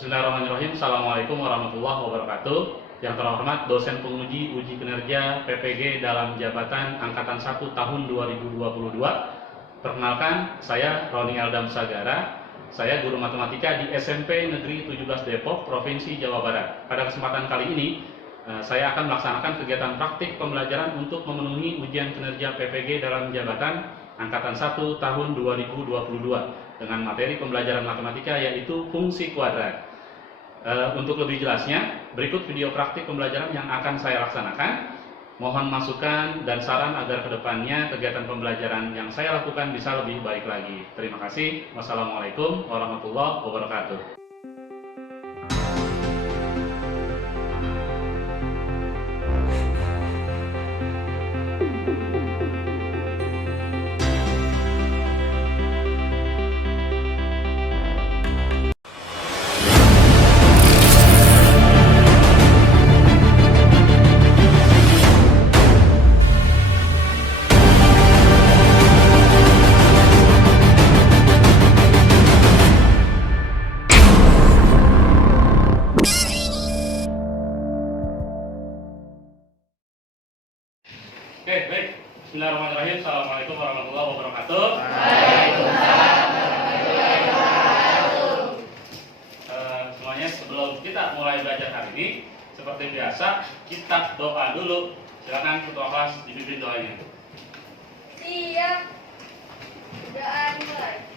Bismillahirrahmanirrahim. Assalamualaikum warahmatullahi wabarakatuh. Yang terhormat dosen penguji uji kinerja PPG dalam jabatan Angkatan 1 tahun 2022. Perkenalkan, saya Roni Eldam Sagara. Saya guru matematika di SMP Negeri 17 Depok, Provinsi Jawa Barat. Pada kesempatan kali ini, saya akan melaksanakan kegiatan praktik pembelajaran untuk memenuhi ujian kinerja PPG dalam jabatan Angkatan 1 tahun 2022 dengan materi pembelajaran matematika yaitu fungsi kuadrat. Untuk lebih jelasnya, berikut video praktik pembelajaran yang akan saya laksanakan. Mohon masukan dan saran agar kedepannya kegiatan pembelajaran yang saya lakukan bisa lebih baik lagi. Terima kasih. Wassalamualaikum warahmatullahi wabarakatuh. Oke, baik. Bismillahirrahmanirrahim. Assalamualaikum warahmatullahi wabarakatuh. Waalaikumsalam warahmatullahi wabarakatuh. Semuanya, sebelum kita mulai belajar hari ini, seperti biasa, kita doa dulu. Silakan ketua kelas dipimpin doanya. Siap. Doa mulai.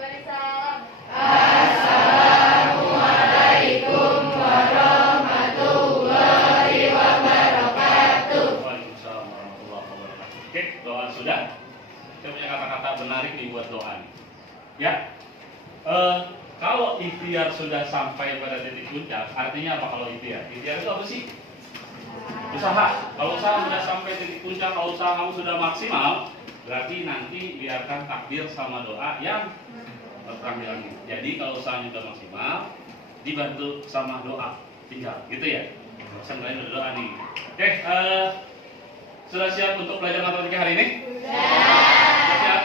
Beri salam. Assalamualaikum warahmatullahi wabarakatuh. Waalaikumsalam warahmatullahi wabarakatuh. Oke, doa sudah. Saya punya kata-kata menarik nih buat doa nih. Ya. Kalau ikhtiar sudah sampai pada titik puncak, artinya apa kalau ikhtiar? Ikhtiar itu apa sih? Usaha. Kalau usaha sudah sampai titik puncak, kalau usaha kamu sudah maksimal, berarti nanti biarkan takdir sama doa yang terambil. Jadi kalau usahanya sudah maksimal, dibantu sama doa, tinggal, gitu ya. Saya udah doa nih. Oke, sudah siap untuk belajar matematika hari ini? Siap.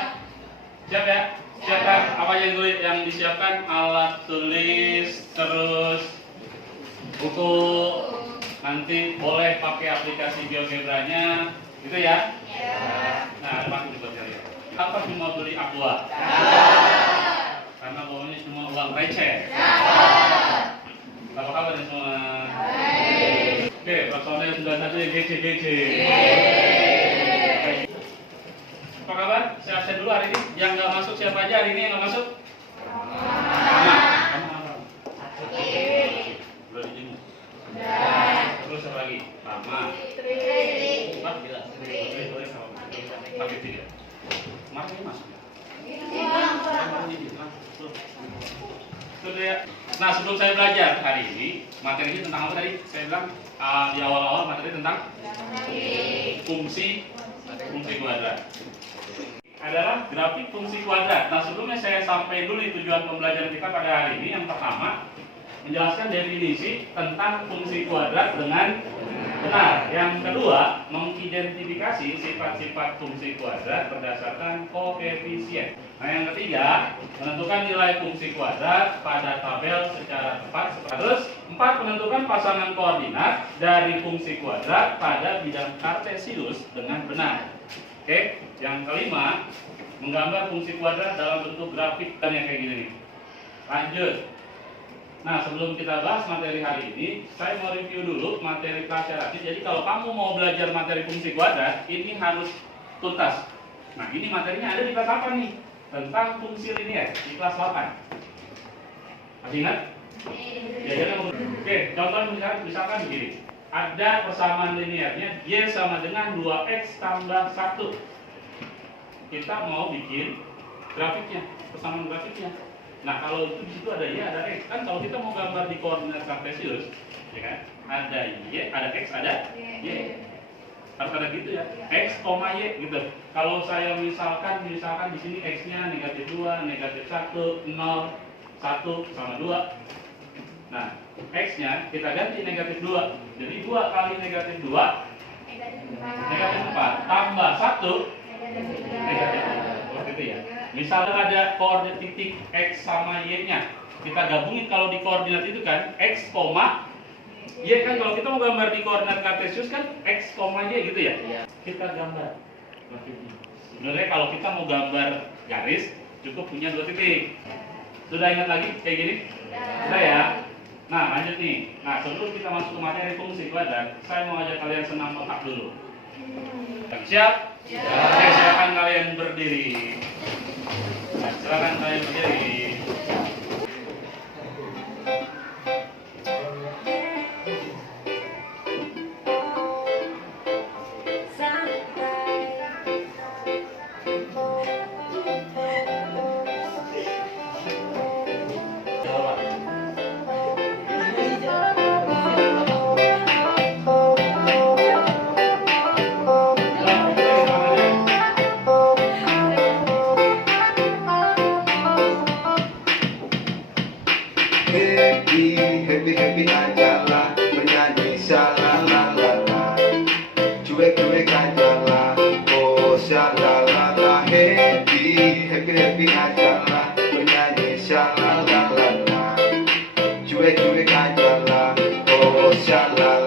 Siap ya? Siapkan apa yang disiapkan? Alat tulis, terus buku. Nanti boleh pakai aplikasi GeoGebranya, gitu ya? Nah, apa yang dibuat kalian? Apa cuma beli aqua? Karena bawahnya semua uang receh. Apa kabar nih semua? Oke, personel 91 GC. Apa kabar? Sehat-sehat dulu hari ini. Yang nggak masuk siapa aja hari ini yang nggak masuk? Kamu apa? Belum dijenguk. Terus apa lagi? Lama. Empat gila. Pakai tiga. Kemarin ini masuk. Nah, sebelum saya belajar hari ini, materinya tentang apa tadi? Saya bilang di awal-awal materi tentang fungsi kuadrat. Adalah grafik fungsi kuadrat. Nah, sebelumnya saya sampai dulu tujuan pembelajaran kita pada hari ini. Yang pertama, menjelaskan definisi tentang fungsi kuadrat dengan benar. Yang kedua, mengidentifikasi sifat-sifat fungsi kuadrat berdasarkan koefisien. Nah, yang ketiga, menentukan nilai fungsi kuadrat pada tabel secara tepat. Terus, 4, menentukan pasangan koordinat dari fungsi kuadrat pada bidang kartesius dengan benar. Oke, yang kelima, menggambar fungsi kuadrat dalam bentuk grafik dan yang kayak gini nih. Lanjut. Nah, sebelum kita bahas materi hari ini, saya mau review dulu materi prasyaratnya. Jadi kalau kamu mau belajar materi fungsi kuadrat, ini harus tuntas. Nah, ini materinya ada di kelas apa nih? Tentang fungsi linear di kelas 8. Masih ingat? Oke, contoh misalkan begini. Ada persamaan linearnya Y sama dengan 2X tambah 1. Kita mau bikin grafiknya, persamaan grafiknya. Nah, kalau itu di situ ada Y, ada X. Kan kalau kita mau gambar di koordinat kartesius, ya kan? Ada Y, ada X, ada Y. Harus ada gitu ya. X, Y gitu. Kalau saya misalkan di sini X-nya -2, -1, 0, 1 sama 2. Nah, X-nya kita ganti negatif 2. Jadi 2 kali negatif 2, negatif 4. Tambah 1, negatif 2. Seperti itu ya. Misalnya ada koordinat titik X sama Y-nya. Kita gabungin kalau di koordinat itu kan X, Y kan kalau kita mau gambar di koordinat kartesius kan X, Y gitu ya. Kita gambar. Sebenarnya kalau kita mau gambar garis cukup punya 2 titik. Sudah ingat lagi kayak gini? Sudah ya? Nah lanjut nih. Nah sebelum kita masuk ke materi fungsi kuadrat, saya mau ajak kalian senam otak dulu. Siap? Oke, silakan kalian berdiri. Silakan kalian berdiri. Happy aja lah menyanyi shalala, cuek aja lah, oh shalala. Happy aja lah menyanyi shalala, cuek aja lah, oh shalala.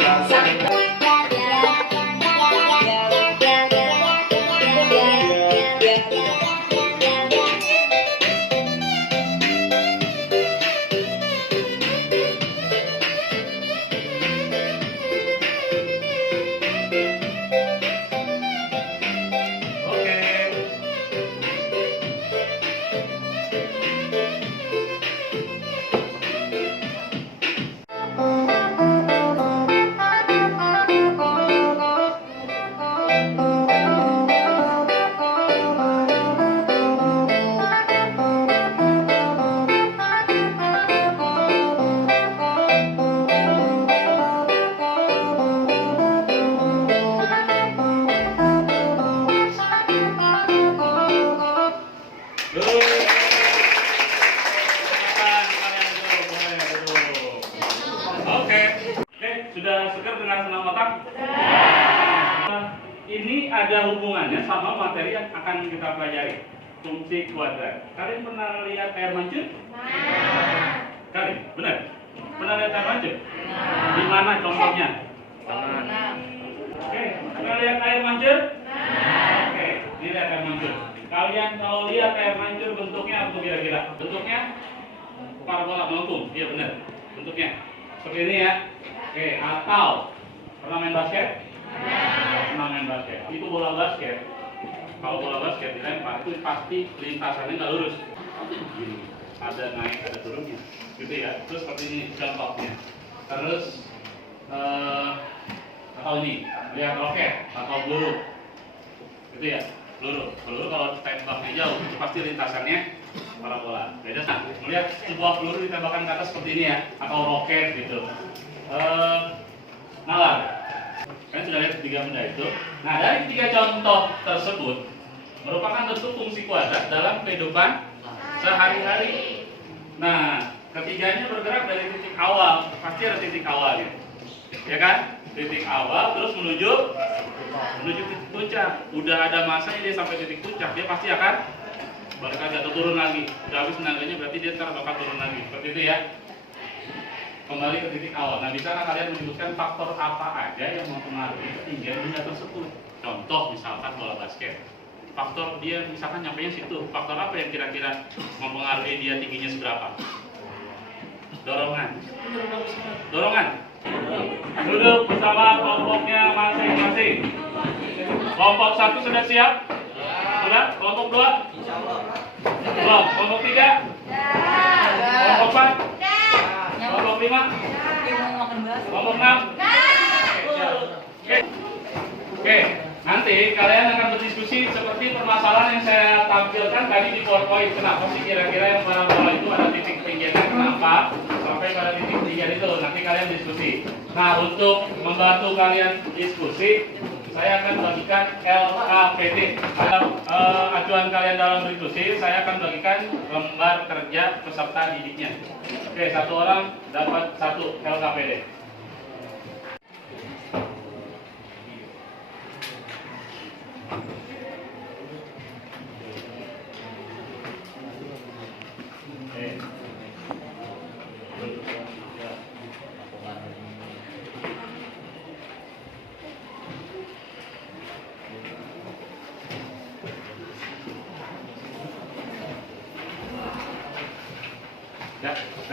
Sudah segar dengan senam otak? Ini ada hubungannya sama materi yang akan kita pelajari, fungsi kuadrat. Kalian pernah lihat air mancur? Kalian? Benar? Pernah lihat air mancur? Di mana contohnya? Oke, pernah lihat air mancur? Oke, ini lihat air mancur. Kalian kalau lihat air mancur bentuknya apa kira-kira? Bentuknya parabola melengkung, iya benar. Bentuknya seperti ini ya. Oke, atau pernah main basket? Pernah main basket. Itu bola basket. Kalau bola basket dilempar itu pasti lintasannya nggak lurus. Gini. Ada naik, ada turunnya. Gitu ya. Terus seperti ini contohnya. Terus atau ini, lihat roket atau peluru. Gitu ya. Peluru kalau tembaknya jauh itu pasti lintasannya parabola. Beda kan? Melihat sebuah peluru ditembakkan ke atas seperti ini ya, atau roket gitu. Nalar. Kalian sudah lihat ketiga benda itu. Nah, dari ketiga contoh tersebut merupakan bentuk fungsi kuadrat dalam kehidupan sehari-hari. Nah, ketiganya bergerak dari titik awal, pasti ada titik awalnya, ya kan? Titik awal terus menuju titik puncak. Udah ada masanya dia sampai titik puncak, dia pasti akan balik lagi atau turun lagi. Udah habis tenaganya berarti dia ntar bakal turun lagi. Seperti itu ya. Kembali ke titik awal. Nah, bisakah kalian menyebutkan faktor apa aja yang mempengaruhi ketinggian benda tersebut? Contoh misalkan bola basket. Faktor dia misalkan nyampainya situ. Faktor apa yang kira-kira mempengaruhi dia tingginya seberapa? Dorongan. Dorongan. Duduk bersama kelompoknya masing-masing. Kelompok 1 sudah siap? Sudah? Kelompok 2? Belum. Kelompok 3? Kelompok 4? Kelompok 5? Kelompok 6? Oke, nanti kalian akan berdiskusi seperti permasalahan yang saya tampilkan tadi di PowerPoint. Kenapa sih kira-kira yang parabola itu ada titik ketinggiannya? Kenapa sampai pada titik ketinggian itu? Nanti kalian diskusi. Nah, untuk membantu kalian diskusi, saya akan bagikan LKPD. Acuan kalian dalam berdiskusi, saya akan bagikan lembar kerja peserta didiknya. Oke, satu orang dapat satu LKPD.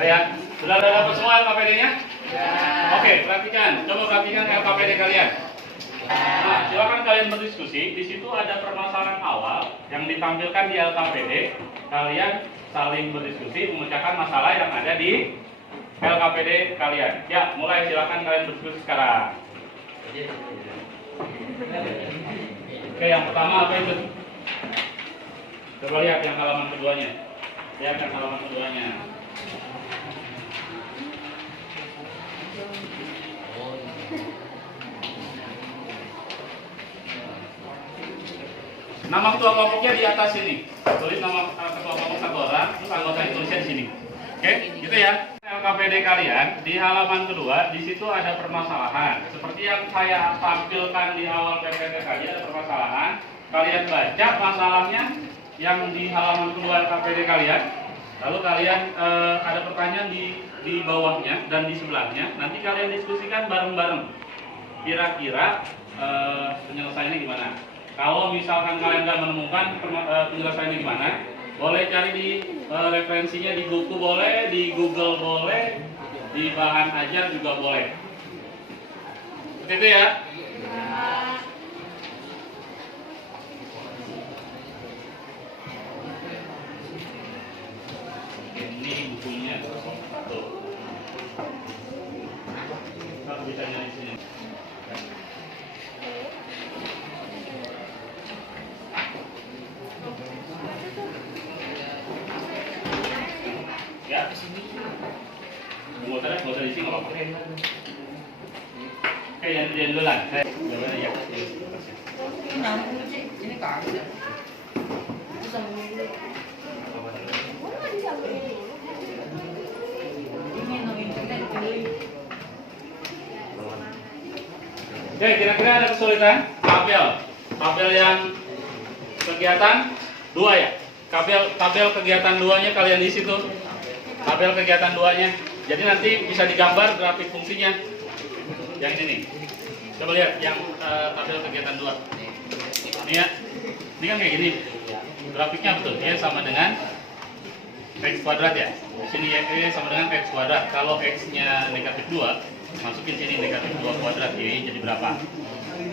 Ya, sudah dapat semua LKPD-nya? Ya. Oke, perhatikan. Coba perhatikan LKPD kalian. Nah, silakan kalian berdiskusi. Di situ ada permasalahan awal yang ditampilkan di LKPD. Kalian saling berdiskusi memecahkan masalah yang ada di LKPD kalian. Ya, mulai silakan kalian berdiskusi sekarang. Oke, yang pertama apa itu? Coba lihat yang halaman keduanya. Lihat yang halaman keduanya. Nama ketua kelompoknya di atas sini. Tulis nama ketua kelompok satu orang, terus anggota tulisnya di sini. Oke, gitu ya. LKPD kalian di halaman kedua, di situ ada permasalahan. Seperti yang saya tampilkan di awal PPT tadi ada permasalahan. Kalian baca masalahnya yang di halaman kedua LKPD kalian. Lalu kalian ada pertanyaan di bawahnya dan di sebelahnya. Nanti kalian diskusikan bareng-bareng. Kira-kira penyelesaiannya gimana? Kalau misalkan kalian nggak menemukan penyelesaiannya gimana, boleh cari di referensinya di buku boleh, di Google boleh, di bahan ajar juga boleh. Seperti itu ya. Ini bukunya tuh. Kita bisa nyari sini. Ya, nggak usah di sini nggak apa-apa. Oke, yang dulu lah. Saya coba ya. Ini kaki. Oke, kira-kira ada kesulitan? Tabel yang kegiatan 2 ya. Tabel kegiatan 2-nya kalian di situ. Tabel kegiatan 2-nya. Jadi nanti bisa digambar grafik fungsinya. Yang ini nih. Coba lihat yang tabel kegiatan 2. Ini ya. Ini kan kayak gini. Grafiknya betul. Dia sama dengan x kuadrat ya. Di sini y sama dengan x kuadrat. Kalau x-nya negatif 2, masukin sini negatif 2 kuadrat. Jadi berapa?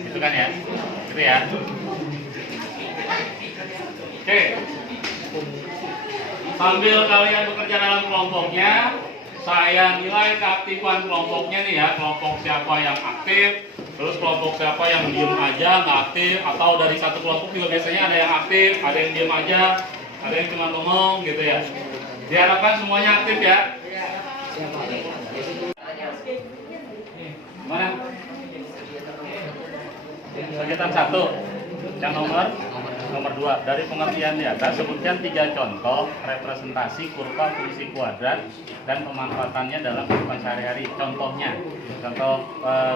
Itu kan ya. Gitu ya. Oke. Sambil kalian bekerja dalam kelompoknya, saya nilai keaktifan kelompoknya nih ya. Kelompok siapa yang aktif, terus kelompok siapa yang diem aja, nggak aktif, atau dari satu kelompok juga biasanya ada yang aktif, ada yang diem aja, ada yang cuma ngomong gitu ya. Diharapkan semuanya aktif ya. Mana? Kegiatan 1 yang nomor 2 dari pengertian di atas sebutkan 3 contoh representasi kurva fungsi kuadrat dan pemanfaatannya dalam kehidupan sehari-hari. Contohnya, contoh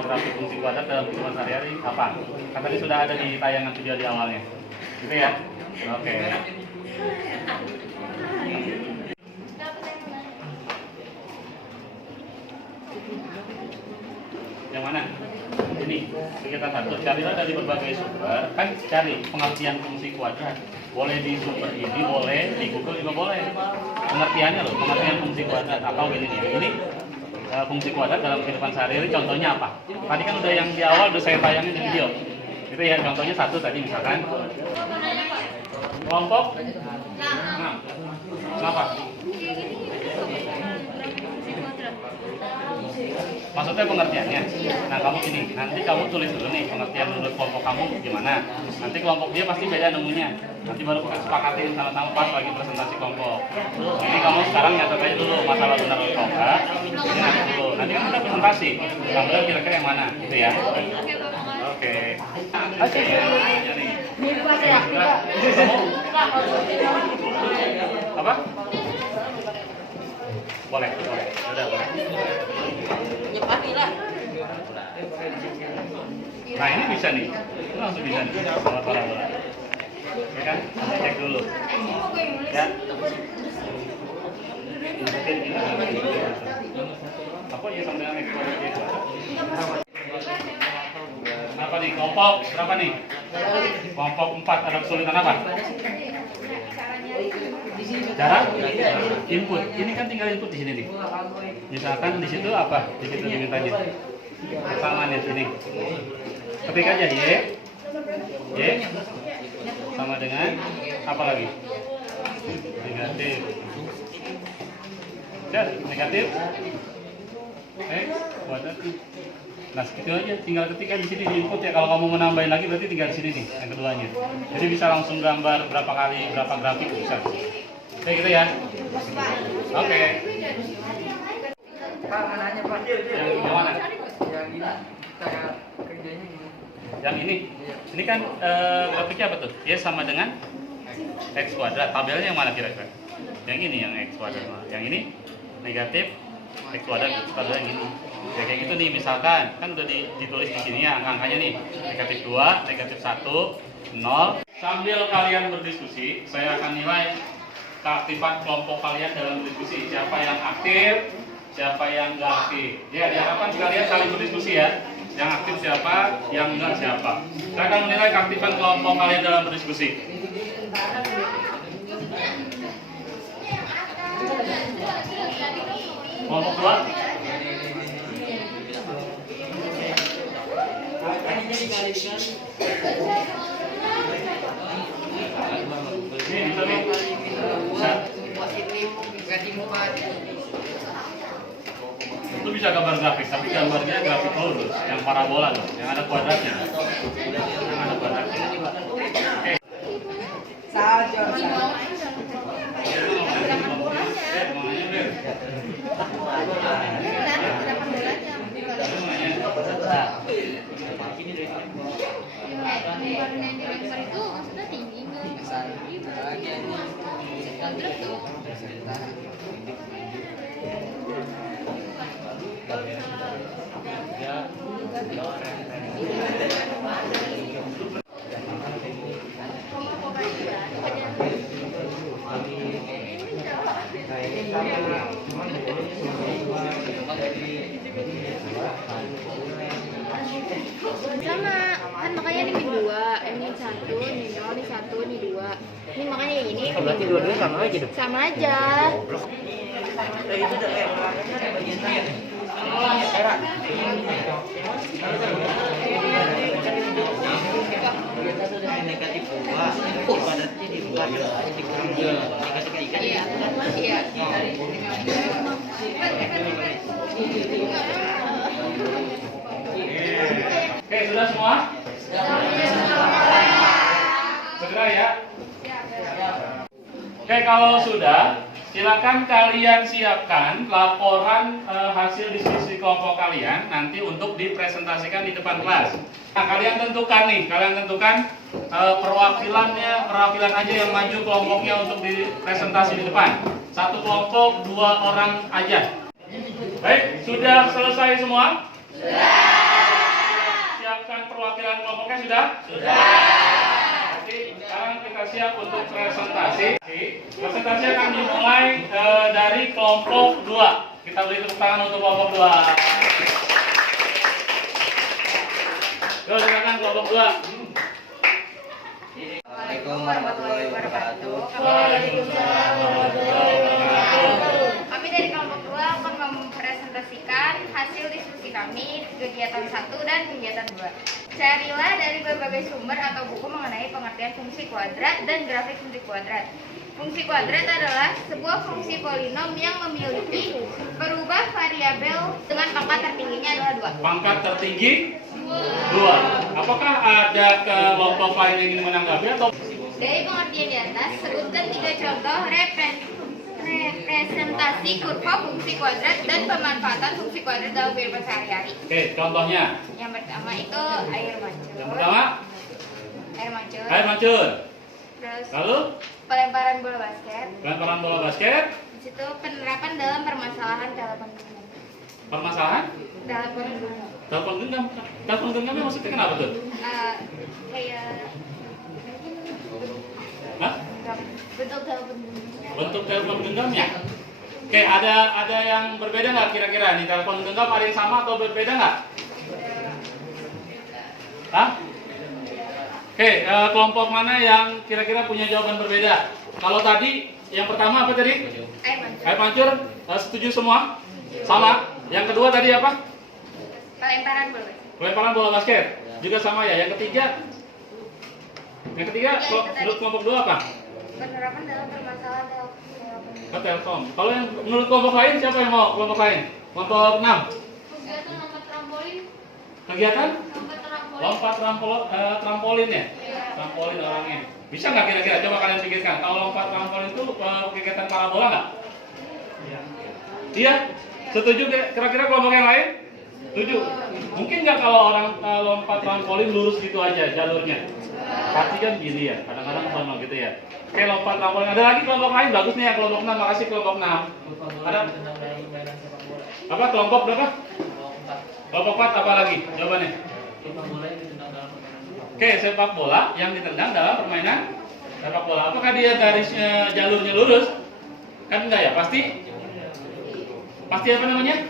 grafik fungsi kuadrat dalam kehidupan sehari-hari apa? Kan tadi sudah ada di tayangan video di awalnya, gitu ya. Oke. Yang mana? Ini kegiatan 1. Carilah dari berbagai sumber. Kan cari pengertian fungsi kuadrat. Boleh di sumber ini, boleh di Google juga boleh. Pengertiannya loh, pengertian fungsi kuadrat. Atau gini nih. Ini fungsi kuadrat dalam kehidupan sehari-hari. Contohnya apa? Tadi kan udah yang di awal udah saya tayangin di video. Itu ya. Contohnya 1 tadi misalkan. Kelompok. Nah, kenapa? Maksudnya pengertiannya. Nah, kamu gini, nanti kamu tulis dulu nih pengertian menurut kelompok kamu gimana. Nanti kelompok dia pasti beda nemunya. Nanti baru kita sepakatin sama-sama pas lagi presentasi kelompok. Jadi kamu sekarang nyatet aja dulu masalah benar atau enggak. Nanti dulu. Nanti kan kita presentasi. Kamu kira-kira yang mana, gitu ya. Oke. Oke. Ini buat saya aktif, Pak. Apa? Boleh, boleh. Udah, boleh. Nah, ini bisa nih. Ini langsung bisa nih. Sama parabola. Ya kan? Cek dulu. Ya. Mungkin ini apa ya sama dengan eksplorasi itu? Apa nih? Kelompok berapa nih? Kelompok 4 ada kesulitan apa? Cara input. Ini kan tinggal input di sini nih. Misalkan di situ apa? Di situ dimintanya. Sama nih sini. Ketik aja Y sama dengan apa lagi? Negatif. Negatif. X kuadrat. Nah, segitu aja. Tinggal ketik aja di sini di input ya. Kalau kamu mau nambahin lagi berarti tinggal di sini nih yang keduanya. Jadi bisa langsung gambar berapa kali berapa grafik bisa. Oke gitu ya. Oke. Pak, mau nanya, Pak. Yang mana? Yang ini cara kerjanya gimana? Yang ini. Ini kan grafiknya apa tuh? Y sama dengan X kuadrat. Tabelnya yang mana kira-kira? Yang ini yang X kuadrat. Yang ini negatif X kuadrat. Tabelnya yang ini. Ya kayak gitu nih, misalkan kan udah ditulis di sini ya angka-angkanya nih, negatif 2, negatif 1, 0. Sambil kalian berdiskusi, saya akan nilai keaktifan kelompok kalian dalam diskusi. Siapa yang aktif, siapa yang nggak aktif. Ya, diharapkan kalian saling berdiskusi ya. Yang aktif siapa, yang enggak siapa. Saya akan menilai keaktifan kelompok kalian dalam berdiskusi. Kelompok 2. Ini bisa nih. Bisa. Itu bisa gambar grafik, tapi gambarnya grafik lurus, yang parabola loh, yang ada kuadratnya. Yang ada kuadratnya. Oke. Itu maksudnya tinggi sama kan makanya ini 2, ini 1, ini 0, ini 1, ini 2. Ini makanya yang ini. Berarti dua-duanya sama aja dong. Sama aja. Negatif 2, kuadratnya dibuat Iya. Iya. Oke, sudah semua? Segera ya. Oke, kalau sudah, silakan kalian siapkan laporan hasil diskusi kelompok kalian nanti untuk dipresentasikan di depan kelas. Nah, kalian tentukan perwakilan aja yang maju kelompoknya untuk dipresentasi di depan. Satu kelompok 2 orang aja. Baik, sudah selesai semua? Siapkan perwakilan kelompoknya sudah? Jadi sekarang kita siap untuk presentasi. Presentasi akan dimulai dari kelompok 2. Kita beri tepuk tangan untuk kelompok 2. Yuk, silakan kelompok 2. Assalamualaikum warahmatullahi wabarakatuh. Waalaikumsalam warahmatullahi wabarakatuh. Kami dari kelompok 2 akan mempresentasikan hasil diskusi kami kegiatan 1 dan kegiatan 2. Carilah dari berbagai sumber atau buku mengenai pengertian fungsi kuadrat dan grafik fungsi kuadrat. Fungsi kuadrat adalah sebuah fungsi polinom yang memiliki perubah variabel dengan pangkat tertingginya adalah 2. Pangkat tertinggi 2. Apakah ada kelompok lain yang ingin menanggapi atau? Dari pengertian di atas, sebutkan 3 contoh Representasi kurva fungsi kuadrat dan pemanfaatan fungsi kuadrat dalam kehidupan sehari-hari. Oke, contohnya. Yang pertama itu air mancur. Yang pertama, Air mancur. air mancur. Terus Lalu, pelemparan bola basket. lemparan bola basket. Di situ penerapan dalam permasalahan telepon genggam. Permasalahan? Telepon genggam. Telepon genggam. Telepon genggamnya maksudnya kenapa tuh? Kayak Hah? bentuk telepon genggam. Bentuk telepon genggamnya? Oke, ada yang berbeda nggak kira-kira nih telepon genggam, ada yang sama atau berbeda nggak? Hah? Oke, kelompok mana yang kira-kira punya jawaban berbeda? Kalau tadi yang pertama apa tadi? Air mancur. Air mancur, setuju semua? Sama. Yang kedua tadi apa? Pelemparan bola basket. Pelemparan bola basket. Juga sama ya. Yang ketiga? Yang ketiga, Ya, itu tadi. menurut kelompok dua apa? Penerapan dalam permasalahan telepon. Ke Telkom. Kalau yang menurut kelompok lain siapa yang mau? Kelompok lain? Kelompok 6. Kegiatan lompat trampolin. Kegiatan? Lompat trampolin. Lompat trampolin ya? Iya. Trampolin orangnya. Bisa nggak kira-kira? Coba kalian pikirkan. Kalau lompat trampolin itu kegiatan parabola nggak? Iya. Setuju kira-kira kelompok yang lain? Setuju. Mungkin nggak kalau orang lompat trampolin lurus gitu aja jalurnya? Pasti kan gini ya. Kadang-kadang sama gitu ya. Oke, lompat trampolin. Ada lagi kelompok lain? Bagus nih ya kelompok 6. Makasih kelompok 6. Ada? Apa kelompok berapa? Kelompok 4 apa lagi? Jawabannya? Oke, sepak bola yang ditendang dalam permainan sepak bola. Apakah dia garisnya jalurnya lurus? Kan enggak ya? Pasti apa namanya?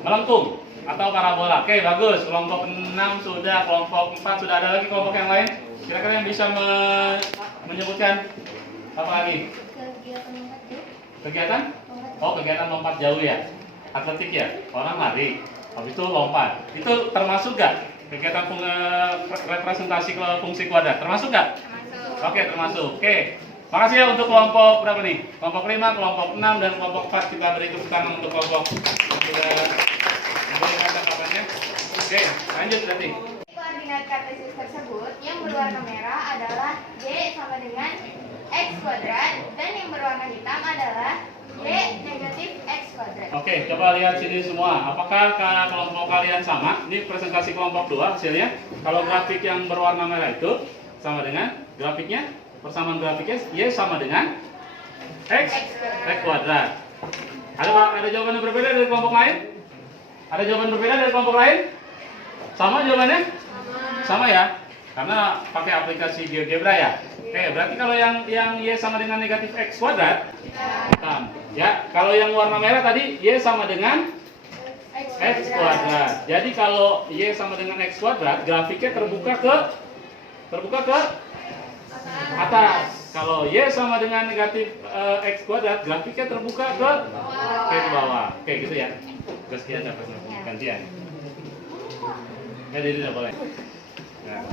Melengkung atau parabola. Oke, bagus. Kelompok 6 sudah, kelompok 4 sudah. Ada lagi kelompok yang lain? Kira-kira yang bisa menyebutkan apa lagi? Kegiatan lompat jauh. Kegiatan? Oh, kegiatan lompat jauh ya. Atletik ya. Orang lari. Habis itu lompat. Itu termasuk gak? Kegiatan representasi fungsi kuadrat. Termasuk gak? Termasuk. Oke, termasuk. Oke. Makasih ya untuk kelompok berapa nih? Kelompok 5, kelompok 6, dan kelompok 4. Kita beri tepuk tangan untuk kelompok yang sudah memberikan tanggapannya. Oke, lanjut berarti. Koordinat kartesius tersebut yang berwarna merah adalah Y sama dengan X kuadrat dan yang berwarna hitam adalah Y negatif X kuadrat. Oke, coba lihat sini semua. Apakah kelompok kalian sama? Ini presentasi kelompok 2 hasilnya. Kalau grafik yang berwarna merah itu sama dengan grafiknya, persamaan grafiknya Y sama dengan X kuadrat. Ada jawaban yang berbeda dari kelompok lain? Ada jawaban berbeda dari kelompok lain? Sama jawabannya? Sama ya? Karena pakai aplikasi GeoGebra ya. Oke, berarti kalau yang Y sama dengan negatif X kuadrat, hitam. Ya, kalau yang warna merah tadi Y sama dengan X kuadrat. Jadi kalau Y sama dengan X kuadrat, grafiknya terbuka ke atas. Kalau Y sama dengan negatif X kuadrat, grafiknya terbuka ke bawah. Oke, gitu ya. Sekian dapat gantian. Jadi tidak boleh. Nah.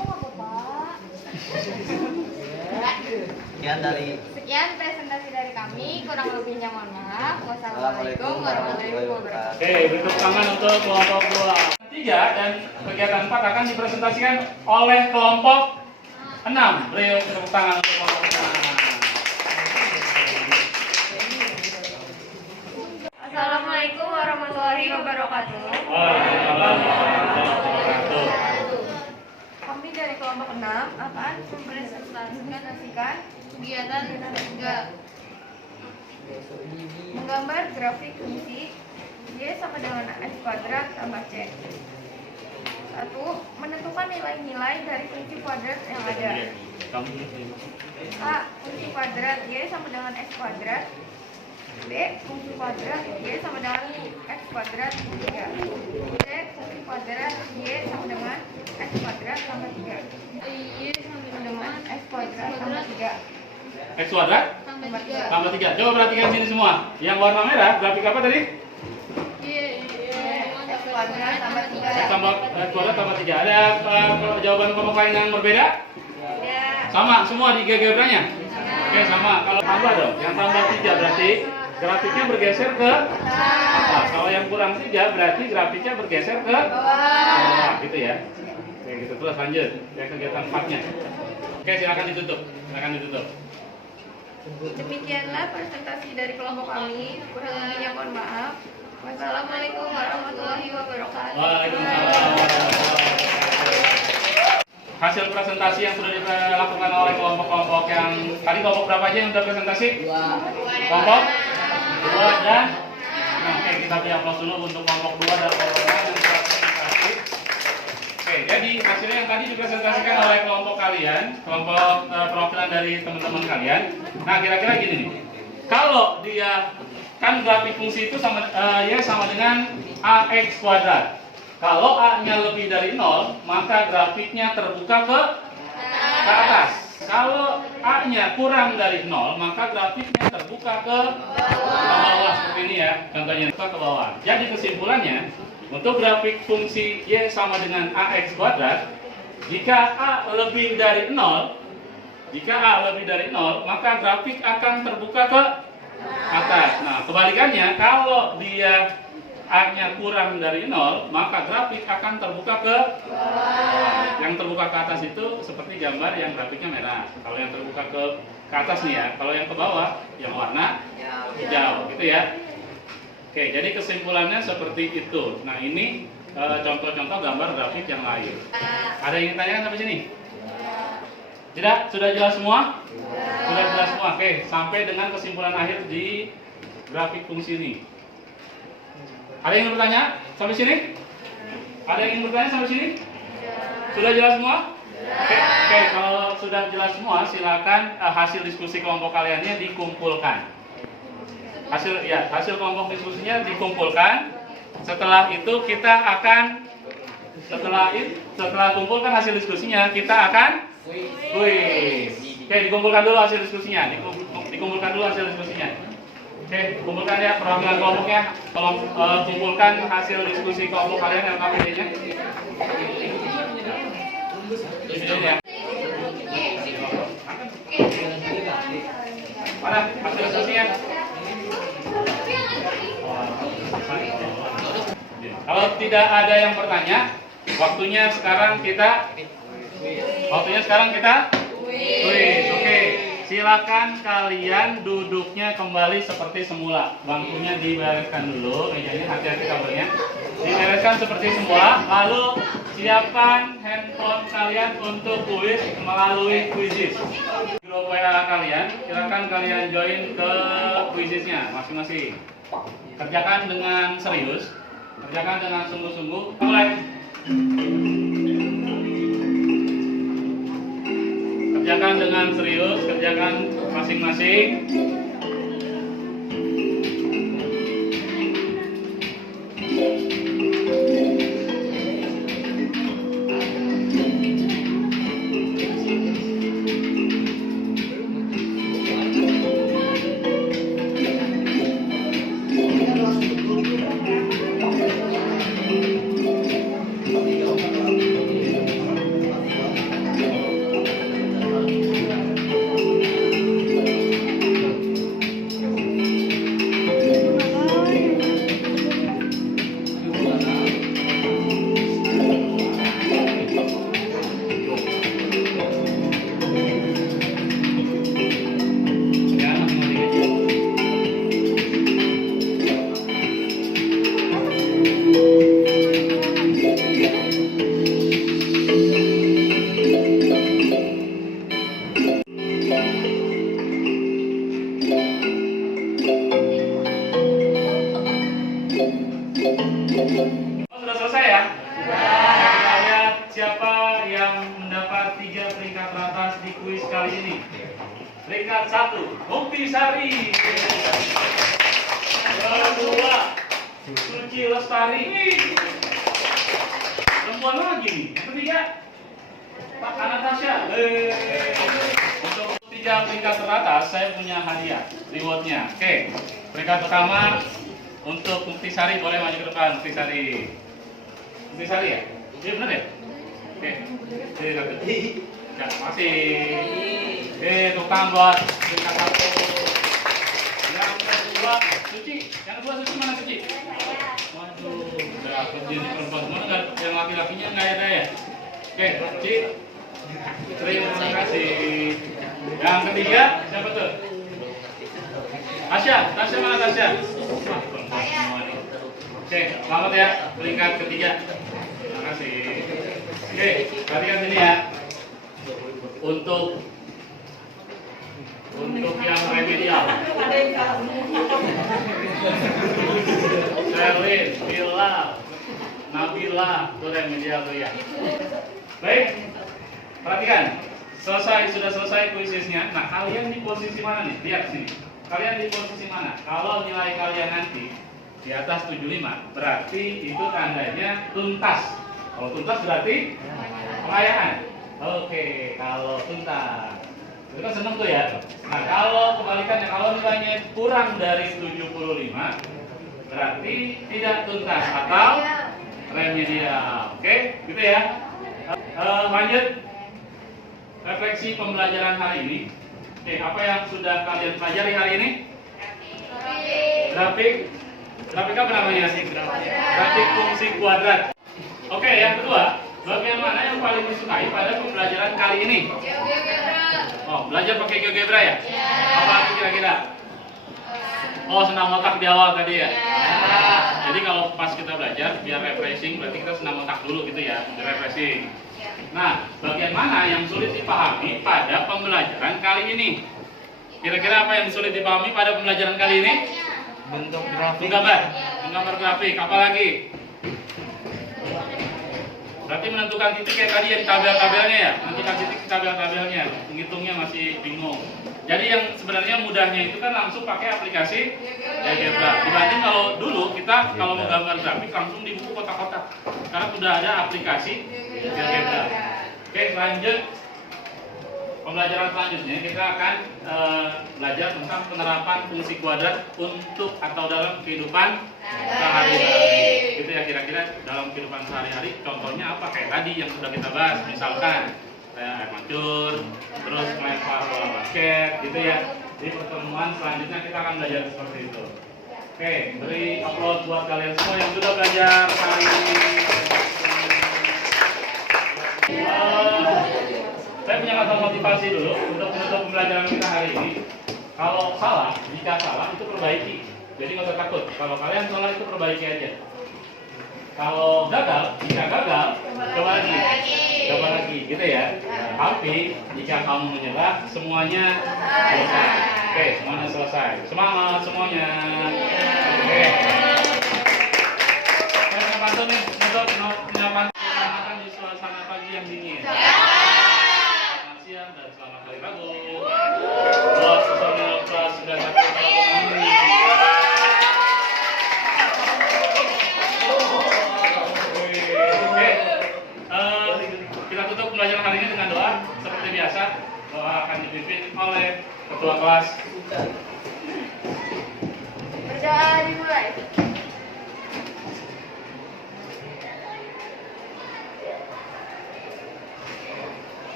Sekian presentasi dari kami, kurang lebihnya mohon maaf. Wassalamualaikum warahmatullahi wabarakatuh. Oke, bentuk tangan untuk kelompok 2. 3 dan kegiatan 4 akan dipresentasikan oleh kelompok 6. Beri tepuk tangan untuk kelompok 6. Assalamualaikum warahmatullahi wabarakatuh. Waalaikumsalam warahmatullahi wabarakatuh. Kami dari kelompok 6 akan mempresentasikan kegiatan 3. Menggambar grafik fungsi Y sama dengan X kuadrat tambah C. 1. Menentukan nilai-nilai dari fungsi kuadrat yang ada. A. Fungsi kuadrat Y sama dengan X kuadrat. B. Fungsi kuadrat Y sama dengan X kuadrat 3. C. Fungsi kuadrat Y sama dengan X kuadrat tambah 3. Y sama dengan X kuadrat tambah 3. X kuadrat tambah 3. Coba perhatikan sini semua. Yang warna merah grafik apa tadi? X kuadrat tambah 3. X kuadrat tambah 3. Ada jawaban kelompok lain yang berbeda? Ya. Sama semua di geogebranya? Oke, sama. Kalau tambah dong. Yang tambah 3 berarti grafiknya bergeser ke atas. Kalau yang kurang 3 berarti grafiknya bergeser ke bawah, gitu ya. Oke, gitu terus lanjut. Ya kegiatan 4-nya. Oke, silakan ditutup. Silakan ditutup. Demikianlah presentasi dari kelompok kami. Kurang lebihnya mohon maaf. Wassalamualaikum warahmatullahi wabarakatuh. Waalaikumsalam. Hasil presentasi yang sudah dilakukan oleh kelompok-kelompok yang tadi, kelompok berapa aja yang sudah presentasi? Kelompok 2 dan oke, kita beri aplaus dulu untuk kelompok 2 dan kelompok 3 yang sudah presentasi. Oke, jadi hasilnya yang tadi dipresentasikan oleh kelompok kalian, kelompok perwakilan dari teman-teman kalian. Nah, kira-kira gini nih. Kalau dia kan grafik fungsi itu sama dengan AX kuadrat. Kalau A-nya lebih dari 0, maka grafiknya terbuka ke atas. Kalau A-nya kurang dari 0, maka grafiknya terbuka ke bawah seperti ini ya. Contohnya terbuka ke bawah. Jadi kesimpulannya, untuk grafik fungsi Y sama dengan AX kuadrat, jika A lebih dari 0, maka grafik akan terbuka ke atas. Nah, kebalikannya, kalau dia A-nya kurang dari 0, maka grafik akan terbuka ke bawah. Yang terbuka ke atas itu seperti gambar yang grafiknya merah. Kalau yang terbuka ke atas nih ya, kalau yang ke bawah yang warna hijau, gitu ya. Oke, jadi kesimpulannya seperti itu. Nah, ini contoh-contoh gambar grafik yang lain. Ada yang ingin tanyakan sampai sini? Tidak? Sudah jelas semua? Sudah jelas semua. Oke, sampai dengan kesimpulan akhir di grafik fungsi ini. Ada yang ingin bertanya sampai sini? Ada yang ingin bertanya sampai sini? Sudah jelas semua? Oke, kalau sudah jelas semua, silakan hasil diskusi kelompok kaliannya dikumpulkan. Hasil kelompok diskusinya dikumpulkan. Setelah itu kita akan setelah kumpulkan hasil diskusinya, kita akan kuis. Oke, dikumpulkan dulu hasil diskusinya. Oke, kumpulkan ya perwakilan kelompoknya. Tolong kumpulkan hasil diskusi kelompok kalian yang KPD-nya. Ya. Mana hasil diskusinya? Kalau tidak ada yang bertanya, waktunya sekarang kita kuis. Oke. Silakan kalian duduknya kembali seperti semula. Bangkunya dibereskan dulu, mejanya hati-hati kabelnya. Dibereskan seperti semula, lalu siapkan handphone kalian untuk kuis melalui Quizizz. Grup WA kalian, silakan kalian join ke Quizizz-nya masing-masing. Kerjakan dengan serius, kerjakan dengan sungguh-sungguh. Mulai. Kerjakan dengan serius, kerjakan masing-masing. Sudah selesai ya? Kita lihat siapa yang mendapat 3 peringkat teratas di kuis kali ini. Peringkat 1, Mukti Sari. Kedua, Suci Lestari. Perempuan lagi nih. Yang ketiga, Pak Anastasia. Untuk 3 peringkat teratas, saya punya hadiah, rewardnya. Oke, peringkat pertama untuk Mukti Sari, boleh maju ke depan. Mukti Sari ya? Iya benar ya? Oke. Ya, masih. Tepuk tangan buat peringkat 1. Yang kedua, Suci. Yang kedua, Suci mana Suci? Waduh, udah kerja di perempuan semua enggak? Yang laki-lakinya nggak ada ya? Oke, Suci. Terima kasih. Yang ketiga, siapa tuh? Tasya mana Tasya? Wah, perempuan semua nih. Oke, selamat ya, peringkat ketiga. Terima kasih. Oke, perhatikan sini ya. Untuk yang remedial. Sherlyn, Bilal, Nabila, itu remedial tuh ya. Baik, perhatikan. Sudah selesai kuisisnya. Nah, kalian di posisi mana nih? Lihat sini. Kalian di posisi mana? Kalau nilai kalian nanti di atas 75, berarti itu tandanya tuntas. Kalau tuntas berarti pengayaan. Oke, kalau tuntas. Itu kan seneng tuh ya. Nah, kalau kebalikannya, kalau nilainya kurang dari 75, berarti tidak tuntas atau remedial. Oke, gitu ya. Lanjut. Refleksi pembelajaran hari ini. Oke, apa yang sudah kalian pelajari hari ini? Grafik apa namanya? Grafik fungsi kuadrat. Oke, yang kedua, bagian mana yang paling disukai pada pembelajaran kali ini? Oh, belajar pakai GeoGebra ya? Apa lagi kira-kira? Oh, senam otak di awal tadi ya? Jadi kalau pas kita belajar, biar refreshing, berarti kita senam otak dulu gitu ya, biar refreshing. Nah, bagian mana yang sulit dipahami pada pembelajaran kali ini? Kira-kira apa yang sulit dipahami pada pembelajaran kali ini? Bentuk grafik. Menggambar grafik. Apa lagi? Berarti menentukan titik kayak tadi ya di tabel-tabelnya ya? Menentukan titik di tabel-tabelnya. Menghitungnya masih bingung. Jadi yang sebenarnya mudahnya itu kan langsung pakai aplikasi GeoGebra. Dibanding kalau dulu kita kalau menggambar grafik langsung di buku kotak-kotak. Karena sudah ada aplikasi GeoGebra. Oke, lanjut. Pembelajaran selanjutnya kita akan belajar tentang penerapan fungsi kuadrat untuk atau dalam kehidupan sehari-hari. Gitu ya, kira-kira dalam kehidupan sehari-hari contohnya apa? Kayak tadi yang sudah kita bahas, misalkan air mancur, terus melempar bola basket, gitu ya. Di pertemuan selanjutnya kita akan belajar seperti itu. Oke, beri upload buat kalian semua yang sudah belajar hari ini. Saya punya kata motivasi dulu untuk menutup pembelajaran kita hari ini. Kalau salah, jika salah itu perbaiki. Jadi nggak usah takut. Kalau kalian salah itu perbaiki aja. Kalau gagal, jika gagal, coba lagi, gitu ya. Tapi jika kamu menyerah, semuanya selesai. Oke, semuanya selesai. Semangat semuanya. Oke. Saya bantu nih untuk menyelamatkan di suasana pagi yang dingin. Selamat siang dan selamat hari Rabu. Buat personil kelas 91 kita tutup pembelajaran hari ini dengan doa seperti biasa. Doa akan dipimpin oleh ketua kelas. Berdoa dimulai.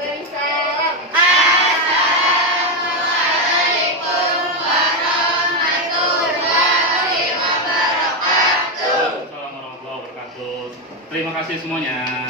Beri salam. Assalamualaikum warahmatullahi wabarakatuh. Assalamualaikum warahmatullahi wabarakatuh. Terima kasih semuanya.